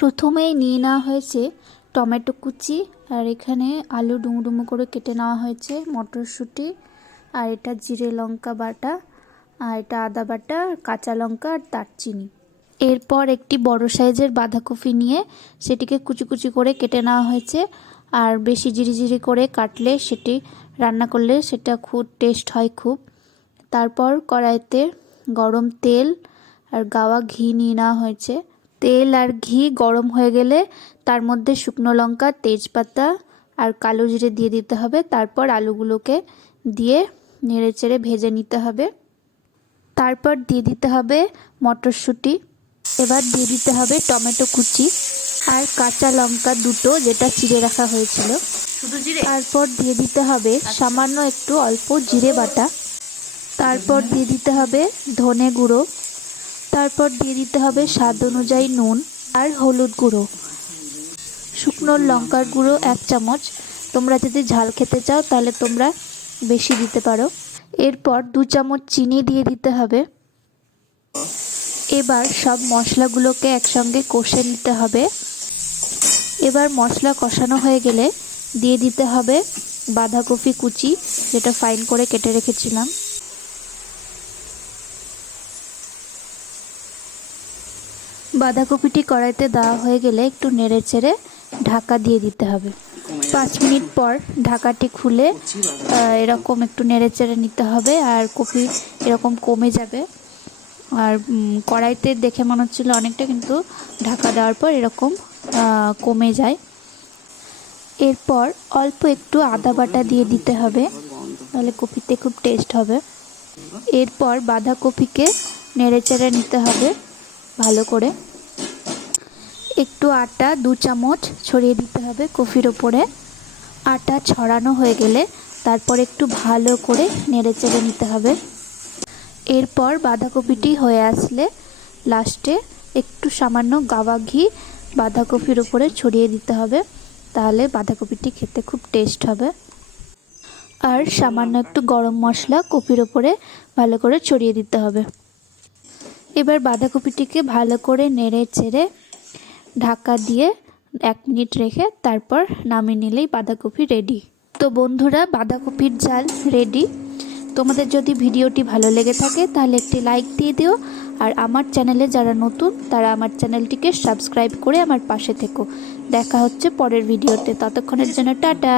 প্রথমেই নিয়ে নেওয়া হয়েছে টমেটো কুচি, আর এখানে আলু ডুমো করে কেটে নেওয়া হয়েছে, মটরশুঁটি, আর এটা জিরে লঙ্কা বাটা, আর এটা আদা বাটা কাঁচা লঙ্কা, আর দারচিনি। এরপর একটি বড় সাইজের বাঁধাকপি নিয়ে সেটিকে কুচি কুচি করে কেটে নেওয়া হয়েছে, আর বেশি জিরি করে কাটলে সেটি রান্না করলে সেটা খুব টেস্ট হয় খুব। তারপর কড়াইতে গরম তেল আর গাওয়া ঘি নিয়ে নেওয়া হয়েছে। তেল আর ঘি গরম হয়ে গেলে তার মধ্যে শুকনো লঙ্কা তেজপাতা আর কালো জিরে দিয়ে দিতে হবে। তারপর আলুগুলোকে দিয়ে নেড়ে চেড়ে ভেজে নিতে হবে। তারপর দিয়ে দিতে হবে মটরশুঁটি। এবার দিয়ে দিতে হবে টমেটো কুচি আর কাঁচা লঙ্কা দুটো যেটা চিড়ে রাখা হয়েছিল। তারপর দিয়ে দিতে হবে সামান্য একটু অল্প জিরে বাটা। তারপর দিয়ে দিতে হবে ধনে গুঁড়ো। তারপর দিয়ে দিতে হবে স্বাদ অনুযায়ী নুন আর হলুদ গুঁড়ো। শুকনো লঙ্কার গুঁড়ো এক চামচ। তোমরা যদি ঝাল খেতে চাও তাহলে তোমরা বেশি দিতে পারো। এরপর দু চামচ চিনি দিয়ে দিতে হবে। এবার সব মশলাগুলোকে একসঙ্গে কষে নিতে হবে। এবার মশলা কষানো হয়ে গেলে দিয়ে দিতে হবে বাঁধাকপি কুচি, যেটা ফাইন করে কেটে রেখেছিলাম। বাঁধাকপিটি কড়াইতে দেওয়া হয়ে গেলে একটু নেড়ে চেড়ে ঢাকা দিয়ে দিতে হবে। পাঁচ মিনিট পর ঢাকাটি খুলে এরকম একটু নেড়ে চেড়ে নিতে হবে আর কপি এরকম কমে যাবে। আর কড়াইতে দেখে মনে হচ্ছিল অনেকটা কিন্তু ঢাকা দেওয়ার পর এরকম কমে যায়। এরপর অল্প একটু আদা বাটা দিয়ে দিতে হবে, তাহলে কপিতে খুব টেস্ট হবে। এরপর বাঁধাকপিকে নেড়ে চেড়ে নিতে হবে। ভালো করে একটু আটা দু চামচ ছড়িয়ে দিতে হবে কফির ওপরে। আটা ছড়ানো হয়ে গেলে তারপর একটু ভালো করে নেড়ে চেড়ে নিতে হবে। এরপর বাঁধাকপিটি হয়ে আসলে লাস্টে একটু সামান্য গাওয়া ঘি বাঁধাকপির উপরে ছড়িয়ে দিতে হবে, তাহলে বাঁধাকপিটি খেতে খুব টেস্ট হবে। আর সামান্য একটু গরম মশলা কপির ওপরে ভালো করে ছড়িয়ে দিতে হবে। এবার বাঁধাকপিটিকে ভালো করে নেড়ে চেড়ে ঢাকা দিয়ে এক মিনিট রেখে তারপর নামিয়ে নিলেই বাঁধাকপি রেডি তো বন্ধুরা, বাঁধাকপির জাল রেডি তোমাদের যদি ভিডিওটি ভালো লেগে থাকে, তাহলে একটি লাইক দিয়ে দিও। আর আমার চ্যানেলে যারা নতুন, তারা আমার চ্যানেলটিকে সাবস্ক্রাইব করে আমার পাশে থেকো। দেখা হচ্ছে পরের ভিডিওতে। ততক্ষণের জন্য টাটা!